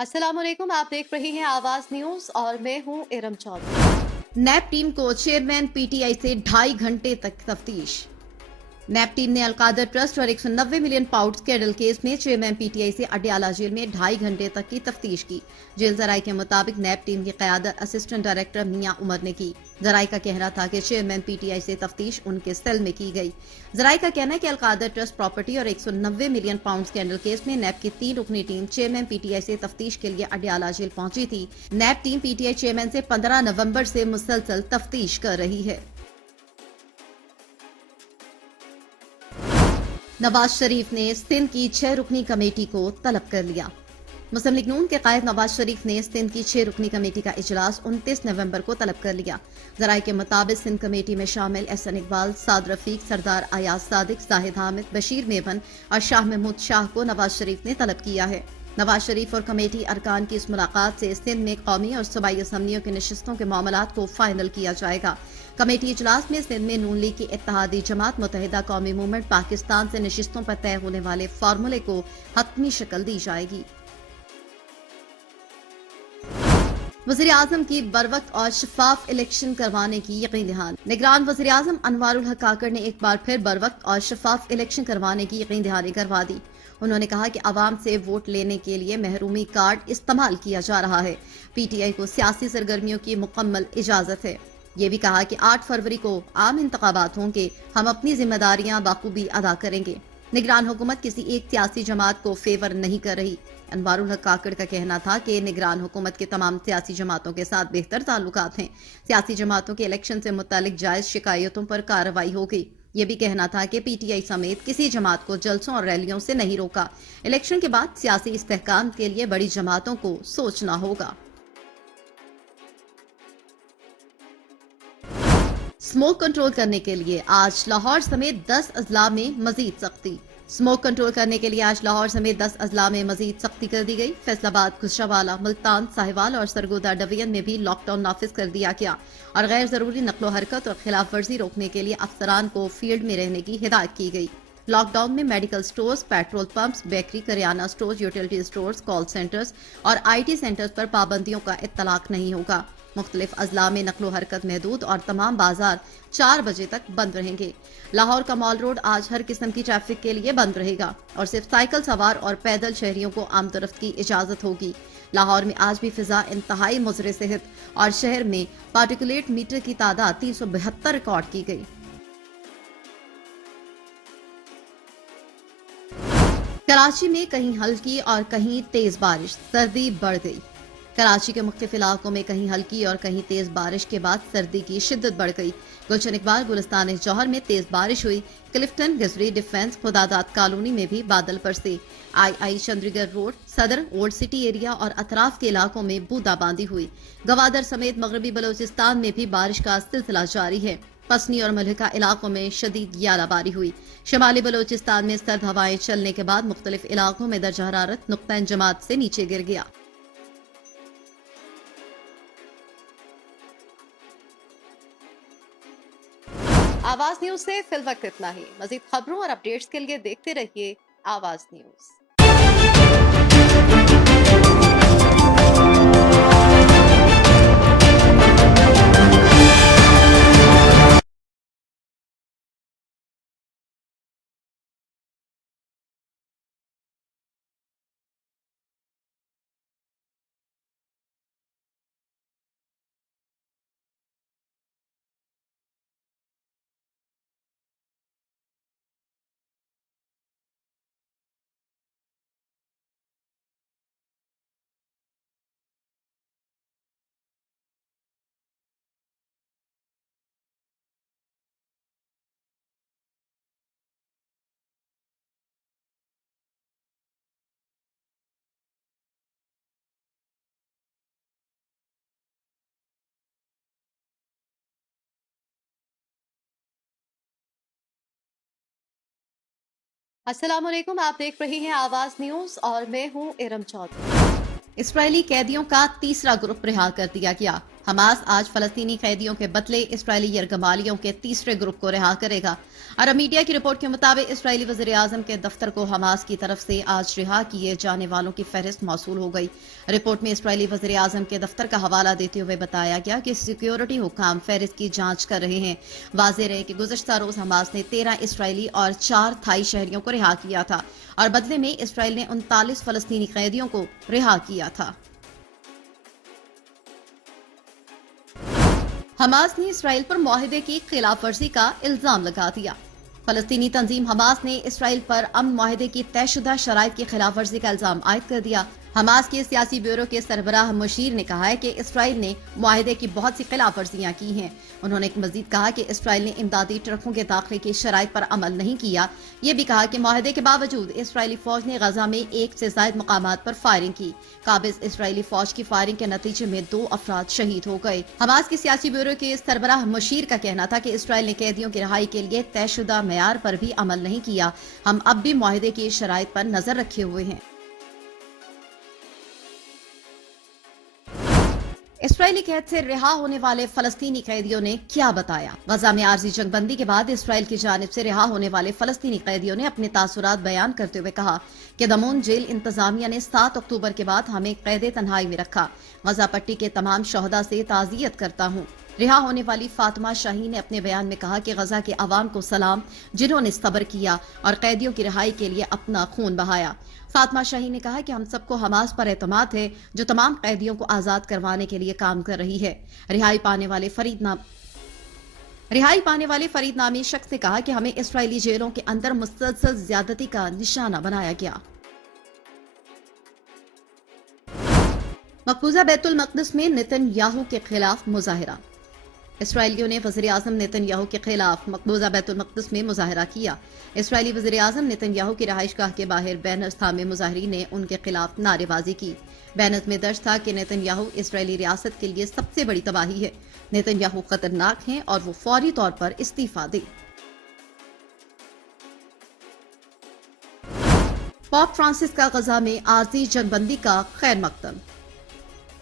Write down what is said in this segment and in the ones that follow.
अस्सलामुअलैकुम, आप देख रही हैं आवाज न्यूज और मैं हूं इरम चौधरी। नैब टीम को चेयरमैन पीटीआई से 2.5 घंटे तक तफ्तीश। नैब टीम ने अलकादर ट्रस्ट और 190 मिलियन पाउंड स्कैंडल केस में चेयरमैन पीटीआई से अडयाला जेल में 2.5 घंटे तक की तफ्तीश की। जेल जराये के मुताबिक नैब टीम की क़यादत असिस्टेंट डायरेक्टर मियां उमर ने की। जराये का कहना था कि चेयरमैन पीटीआई से तफ्तीश उनके सेल में की गई। जराये का कहना है कि अलकादर ट्रस्ट प्रॉपर्टी और 190 मिलियन पाउंड स्कैंडल केस में नैब की 3 रुकनी टीम चेयरमैन पीटीआई से तफ्तीश के लिए अडयाला जेल पहुंची थी। नैब टीम पीटीआई चेयरमैन से 15 नवंबर से मुसलसल तफ्तीश कर रही है। नवाज शरीफ ने सिंध की 6 रुकनी कमेटी को तलब कर लिया। मुस्लिम लीग नून के कायद नवाज शरीफ ने सिंध की 6 रुकनी कमेटी का इजलास 29 नवंबर को तलब कर लिया। जराये के मुताबिक सिंध कमेटी में शामिल एहसन इकबाल, साद रफीक, सरदार अयाज सादिक, जाहिद हामिद, बशीर मेमन और शाह महमूद शाह को नवाज शरीफ ने तलब किया है। नवाज शरीफ और कमेटी अरकान की इस मुलाकात से सिंध में कौमी और सूबाई असम्बलियों की नशिस्तों के मामलात को फाइनल किया जाएगा। कमेटी इजलास में सिंध में नून लीग की इत्तेहादी जमात मुत्तहिदा कौमी मूवमेंट पाकिस्तान से नशिस्तों पर तय होने वाले फार्मूले को हतमी शक्ल दी जाएगी। वज़ीर आज़म की बरवक्त और शफाफ इलेक्शन करवाने की यकीन दहानी। निगरान वज़ीर आज़म अनवारुल हक काकड़ ने एक बार फिर बरवक्त और शफाफ इलेक्शन करवाने की यकीन दहानी करवा दी। उन्होंने कहा कि आवाम से वोट लेने के लिए महरूमी कार्ड इस्तेमाल किया जा रहा है। पीटीआई को सियासी सरगर्मियों की मुकम्मल इजाजत है। ये भी कहा कि 8 फरवरी को आम इंतखाबात होंगे, हम अपनी जिम्मेदारियां बाखूबी अदा करेंगे। निगरान हुकूमत किसी एक सियासी जमात को फेवर नहीं कर रही। अनवारुल हक काकड़ का कहना था कि निगरान हुकूमत के तमाम सियासी जमातों के साथ बेहतर ताल्लुकात हैं। सियासी जमातों के इलेक्शन से मुतालिक जायज शिकायतों पर कार्रवाई होगी। ये भी कहना था कि पीटीआई समेत किसी जमात को जलसों और रैलियों से नहीं रोका। इलेक्शन के बाद सियासी इस्तेहकाम के लिए बड़ी जमातों को सोचना होगा। स्मोक कंट्रोल करने के लिए आज लाहौर समेत 10 अजला में मजीद सख्ती। स्मोक कंट्रोल करने के लिए आज लाहौर समेत 10 अजला में मजीद सख्ती कर दी गई। फैसलाबाद, गुजरावाला, मुल्तान, साहिवाल और सरगोदा डिवीजन में भी लॉकडाउन नाफिज कर दिया गया और गैर जरूरी नकलो हरकत और खिलाफ वर्जी रोकने के लिए अफसरान को फील्ड में रहने की हिदायत की गई। लॉकडाउन में medical stores, petrol pumps, bakery, kirana stores, utility stores, call centres और IT सेंटर्स पर पाबंदियों का इत्तलाक नहीं होगा। मुख्तलिफ अजला में नकलो हरकत महदूद और तमाम बाजार 4 बजे तक बंद रहेंगे। लाहौर का मॉल रोड आज हर किस्म की ट्रैफिक के लिए बंद रहेगा और सिर्फ साइकिल सवार और पैदल शहरियों को आमदरफ्त की इजाजत होगी। लाहौर में आज भी फिजा इंतहाई मुज़र सेहत और शहर में पार्टिकुलेट मीटर की तादाद 372 रिकॉर्ड की गई। कराची में कहीं हल्की और कहीं तेज बारिश, सर्दी बढ़ गई। कराची के मुख्तलिफ इलाकों में कहीं हल्की और कहीं तेज बारिश के बाद सर्दी की शिद्दत बढ़ गई। गुलशन इकबाल, गुलिस्तान जौहर में तेज बारिश हुई। क्लिफ्टन, गजरी, डिफेंस, खुदादाद कॉलोनी में भी बादल बरसे। आई चंद्रीगढ़ रोड, सदर, ओल्ड सिटी एरिया और अतराफ के इलाकों में बूंदाबांदी हुई। गवादर समेत मगरबी बलोचिस्तान में भी बारिश का सिलसिला जारी है। पसनी और मलहका इलाकों में शदीद यालाबारी हुई। शिमाली बलोचिस्तान में सर्द हवाएं चलने के बाद मुख्तलिफ इलाकों में दर्जा हरारत नुक्ता जमात से नीचे गिर गया। आवाज न्यूज से फिल वक्त इतना ही। मजीद खबरों और अपडेट्स के लिए देखते रहिए आवाज न्यूज। अस्सलामुअलैकुम, आप देख रही हैं आवाज न्यूज और मैं हूं इरम चौधरी। इस्राएली कैदियों का तीसरा ग्रुप रिहा कर दिया गया। हमास आज फलस्तीनी कैदियों के बदले इसराइली यरगमालियों के तीसरे ग्रुप को रिहा करेगा। अरब मीडिया की रिपोर्ट के मुताबिक इसराइली वज़ीर आज़म के दफ्तर को हमास की तरफ से आज रिहा किए जाने वालों की फहरिस्त मौसूल हो गई। रिपोर्ट में इसराइली वज़ीर आज़म के दफ्तर का हवाला देते हुए बताया गया कि सिक्योरिटी हुकाम फहरिस्त की जांच कर रहे हैं। वाज़ेह रहे कि गुज़श्ता रोज हमास ने 13 इसराइली और 4 थाई शहरियों को रिहा किया था और बदले में इसराइल ने 39 फलस्तीनी कैदियों को रिहा किया था। हमास ने इसराइल पर मुआहिदे की खिलाफ वर्जी का इल्जाम लगा दिया। फलस्तीनी तंजीम हमास ने इसराइल पर अमन मुआहिदे की तयशुदा शराइत की खिलाफ वर्जी का इल्जाम आयद कर दिया। हमास के सियासी ब्यूरो के सरबराह मुशीर ने कहा है कि इसराइल ने मुआहिदे की बहुत सी खिलाफ वर्जियां की हैं। उन्होंने मजीद कहा कि इसराइल ने इमदादी ट्रकों के दाखिले की शराइत पर अमल नहीं किया। ये भी कहा कि मुआहिदे के बावजूद इसराइली फौज ने गजा में 1 से ज्यादा मकामात पर फायरिंग की। काबिज इसराइली फौज की फायरिंग के नतीजे में 2 अफराद शहीद हो गए। हमास के सियासी ब्यूरो के सरबराह मुशीर का कहना था कि इसराइल ने कैदियों की रिहाई के लिए तयशुदा मेयार पर भी अमल नहीं किया। हम अब भी मुआहिदे की शराइत पर नजर रखे हुए हैं। इसराइली कैद से रिहा होने वाले फलस्तीनी कैदियों ने क्या बताया? गजा में आर्जी जंगबंदी के बाद इसराइल की जानिब से रिहा होने वाले फलस्तीनी कैदियों ने अपने तासुरात बयान करते हुए कहा कि दमोन जेल इंतजामिया ने 7 अक्टूबर के बाद हमें कैद तन्हाई में रखा। गजा पट्टी के तमाम शोहदा से ताज़ियत करता हूँ। रिहा होने वाली फातिमा शाहीन ने अपने बयान में कहा कि गजा के अवाम को सलाम, जिन्होंने सब्र किया और कैदियों की रिहाई के लिए अपना खून बहाया। फातिमा शाहीन ने कहा कि हम सबको हमास पर एतमाद है, जो तमाम कैदियों को आजाद करवाने के लिए काम कर रही है। रिहाई पाने वाले फरीद नामी शख्स ने कहा कि हमें इसराइली जेलों के अंदर मुसलसल ज्यादती का निशाना बनाया गया। मकबूजा बैतुल मक़दिस में नेतन्याहू के खिलाफ मुजाहिरा। इसराइलियों ने वज़ीर आज़म नेतन्याहू के खिलाफ मकबूजा बैतुल मक़दिस में मुजाहिरा किया। इसराइली वज़ीर आज़म नेतन्याहू की रहाइशगाह के बाहर बैनर्स थामे मुजाहिरीन ने उनके खिलाफ नारेबाजी की। बैनर्स में दर्ज था कि नेतन्याहू इसराइली रियासत के लिए सबसे बड़ी तबाही है, नेतन्याहू खतरनाक हैं और वो फौरी तौर पर इस्तीफा दे। पोप फ्रांसिस का गजा में आर्जी जंगबंदी का खैर मकदम।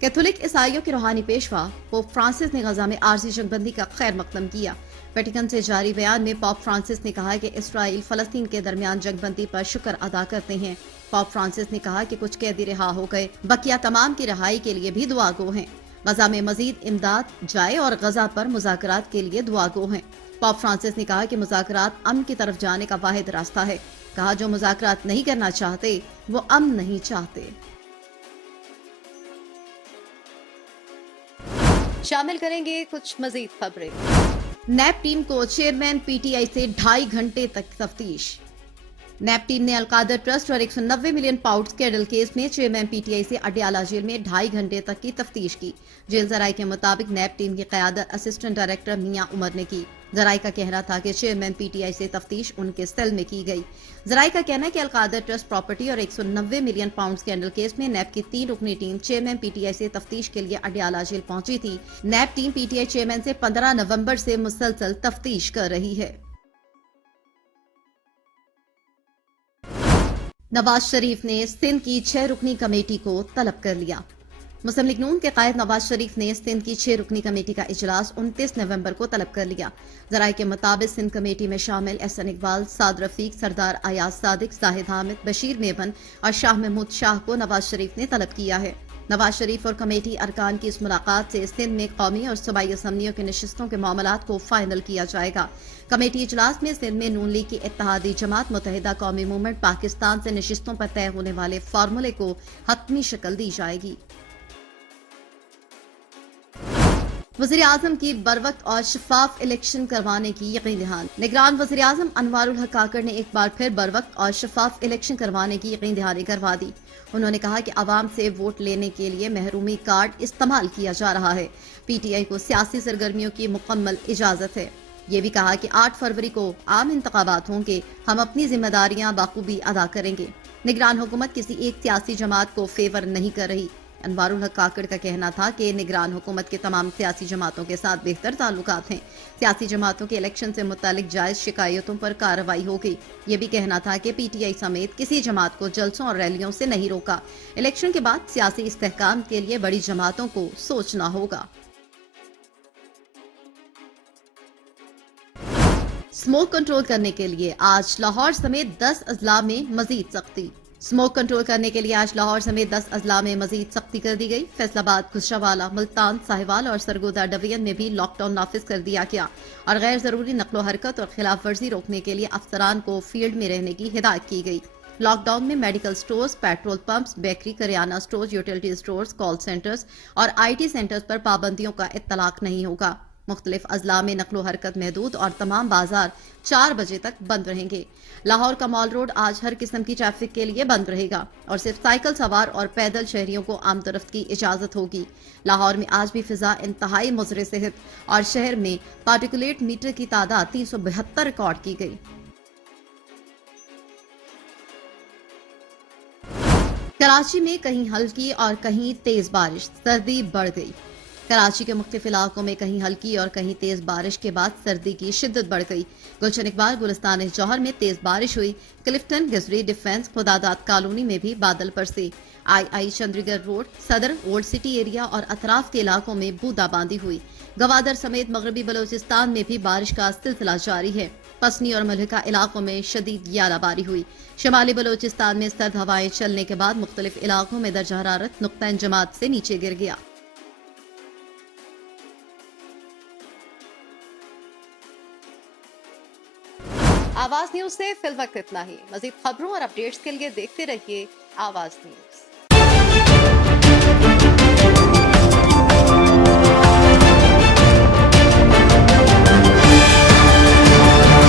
कैथोलिक ईसाइयों के रूहानी पेशवा पोप फ्रांसिस ने गजा में आर्जी जंगबंदी का खैर मकदम किया। वेटिकन से जारी बयान में पोप फ्रांसिस ने कहा कि इसराइल फलस्तीन के दरमियान जंगबंदी पर शुक्र अदा करते हैं। पोप फ्रांसिस ने कहा कि कुछ कैदी रिहा हो गए, बकिया तमाम की रिहाई के लिए भी दुआ गो हैं। गजा में मजीद इमदाद जाए और गजा पर मुज़ाकरात के लिए दुआ गो हैं। पोप फ्रांसिस ने कहा कि मुज़ाकरात अमन की तरफ जाने का वाहिद रास्ता है। कहा जो मुज़ाकरात नहीं करना चाहते वो अमन नहीं चाहते। शामिल करेंगे कुछ मजीद खबरें। नैब टीम को चेयरमैन पीटीआई से 2.5 घंटे तक तफ्तीश। नैब टीम ने अलकादर ट्रस्ट और 190 मिलियन पाउंड स्कैंडल केस में चेयरमैन पीटीआई से अडयाला जेल में 2.5 घंटे तक की तफ्तीश की। जेल जराये के मुताबिक नैब टीम की क़यादत असिस्टेंट डायरेक्टर मियां उमर ने की। जराये का कहना था कि चेयरमैन पीटीआई से तफ्तीश उनके सेल में की गई। जराये का कहना है कि अलकादर ट्रस्ट प्रॉपर्टी और 190 मिलियन पाउंड स्कैंडल केस में नैब की 3 रुकनी टीम चेयरमैन पीटीआई से तफ्तीश के लिए अडयाला जेल पहुंची थी। नैब टीम पीटीआई चेयरमैन से 15 नवंबर से मुसलसल तफ्तीश कर रही है। नवाज शरीफ ने सिंध की 6 रुकनी कमेटी को तलब कर लिया। मुस्लिम लीग नून के कायद नवाज शरीफ ने सिंध की 6 रुकनी कमेटी का इजलास 29 नवंबर को तलब कर लिया। जराये के मुताबिक सिंध कमेटी में शामिल एहसन इकबाल, साद रफीक, सरदार अयाज सादिक, जाहिद हामिद, बशीर मेमन और शाह महमूद शाह को नवाज शरीफ ने तलब किया है। नवाज शरीफ और कमेटी अरकान की इस मुलाकात से सिंध में कौमी और सूबाई असम्बलियों की नशिस्तों के मामलात को फाइनल किया जाएगा। कमेटी इजलास में सिंध में नून लीग की इत्तेहादी जमात मुत्तहिदा कौमी मूवमेंट पाकिस्तान से नशिस्तों पर तय होने वाले फार्मूले को हतमी शक्ल दी जाएगी। वज़ीर आज़म की बरवक्त और शफाफ इलेक्शन करवाने की यकीन दहानी। निगरान वज़ीर आज़म अनवारुल हक काकड़ ने एक बार फिर बरवक्त और शफाफ इलेक्शन करवाने की यकीन दहानी करवा दी। उन्होंने कहा कि आवाम से वोट लेने के लिए महरूमी कार्ड इस्तेमाल किया जा रहा है। पीटीआई को सियासी सरगर्मियों की मुकम्मल इजाजत है। ये भी कहा कि 8 फरवरी को आम इंतखाबात होंगे, हम अपनी जिम्मेदारियां बाखूबी अदा करेंगे। निगरान हुकूमत किसी एक सियासी जमात को फेवर नहीं कर रही। अनवारुल हक काकड़ का कहना था कि निगरान हुकूमत के तमाम सियासी जमातों के साथ बेहतर ताल्लुकात हैं। सियासी जमातों के इलेक्शन से मुतालिक जायज शिकायतों पर कार्रवाई होगी। ये भी कहना था कि पीटीआई समेत किसी जमात को जलसों और रैलियों से नहीं रोका। इलेक्शन के बाद सियासी इस्तेहकाम के लिए बड़ी जमातों को सोचना होगा। स्मोक कंट्रोल करने के लिए आज लाहौर समेत 10 अजला में मजीद सख्ती। स्मोक कंट्रोल करने के लिए आज लाहौर समेत 10 अजला में मजीद सख्ती कर दी गई। फैसलाबाद, गुजरांवाला, मुल्तान, साहिवाल और सरगोदा डिवीजन में भी लॉकडाउन नाफिज कर दिया गया और गैर जरूरी नकलो हरकत और खिलाफ वर्जी रोकने के लिए अफसरान को फील्ड में रहने की हिदायत की गई। लॉकडाउन में medical stores, petrol pumps, bakery, kirana stores, utility stores, call centres और IT सेंटर्स पर पाबंदियों का इत्तलाक नहीं होगा। मुख्तलिफ अजला में नकलो हरकत महदूद और तमाम बाजार 4 बजे तक बंद रहेंगे। लाहौर का मॉल रोड आज हर किस्म की ट्रैफिक के लिए बंद रहेगा और सिर्फ साइकिल सवार और पैदल शहरियों को आमदरफ्त की इजाजत होगी। लाहौर में आज भी फिजा इंतहाई मुज़र सेहत और शहर में पार्टिकुलेट मीटर की तादाद 372 रिकॉर्ड की गई। कराची में कहीं हल्की और कहीं तेज बारिश, सर्दी बढ़ गई। कराची के मुख्तलिफ इलाकों में कहीं हल्की और कहीं तेज बारिश के बाद सर्दी की शिद्दत बढ़ गई। गुलशन इकबाल, गुलिस्तान जौहर में तेज बारिश हुई। क्लिफ्टन, गिजरी, डिफेंस, खुदादाद कॉलोनी में भी बादल बरसे। आई चंडीगढ़ रोड, सदर, ओल्ड सिटी एरिया और अतराफ के इलाकों में बूंदाबांदी हुई। गवादर समेत मगरबी बलोचिस्तान में भी बारिश का सिलसिला जारी है। पसनी और मलहका इलाकों में शदीद यालाबारी हुई। शुमाली बलोचिस्तान में सर्द हवाएं चलने के बाद मुख्तलिफ इलाकों में दर्जा हरारत नुक्ता जमात से नीचे गिर गया। आवाज न्यूज से फिल वक्त इतना ही। मजीद खबरों और अपडेट्स के लिए देखते रहिए आवाज न्यूज।